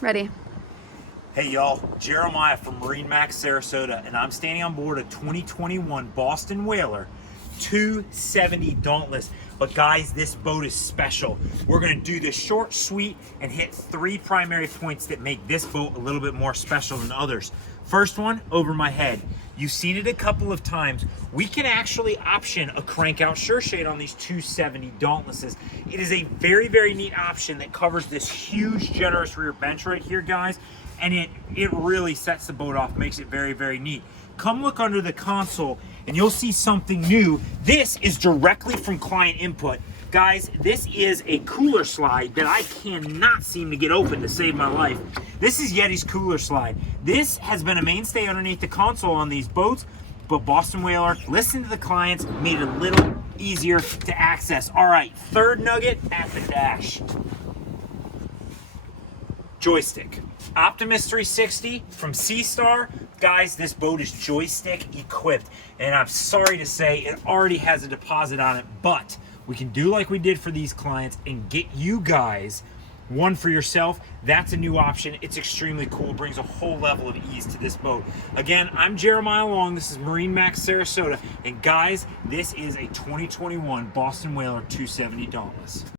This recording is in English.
Ready. Hey y'all, Jeremiah from MarineMax Sarasota, and I'm standing on board a 2021 Boston Whaler 270 Dauntless. But guys, this boat is special. We're gonna do this short, sweet, and hit 3 primary points that make this boat a little bit more special than others. First one, over my head. You've seen it a couple of times. We can actually option a crank out sure shade on these 270 Dauntlesses. It is a very, very neat option that covers this huge, generous rear bench right here, guys. And it really sets the boat off, makes it very, very neat. Come look under the console and you'll see something new. This is directly from client input. Guys, this is a cooler slide that I cannot seem to get open to save my life. This is Yeti's cooler slide. This has been a mainstay underneath the console on these boats, but Boston Whaler, listened to the clients, made it a little easier to access. All right, third nugget at the dash. Joystick. Optimus 360 from Seastar. Guys, this boat is joystick equipped, and I'm sorry to say it already has a deposit on it, but we can do like we did for these clients and get you guys one for yourself. That's a new option. It's extremely cool. It brings a whole level of ease to this boat. Again, I'm Jeremiah Long. This is MarineMax Sarasota, and guys, this is a 2021 Boston Whaler 270 Dauntless.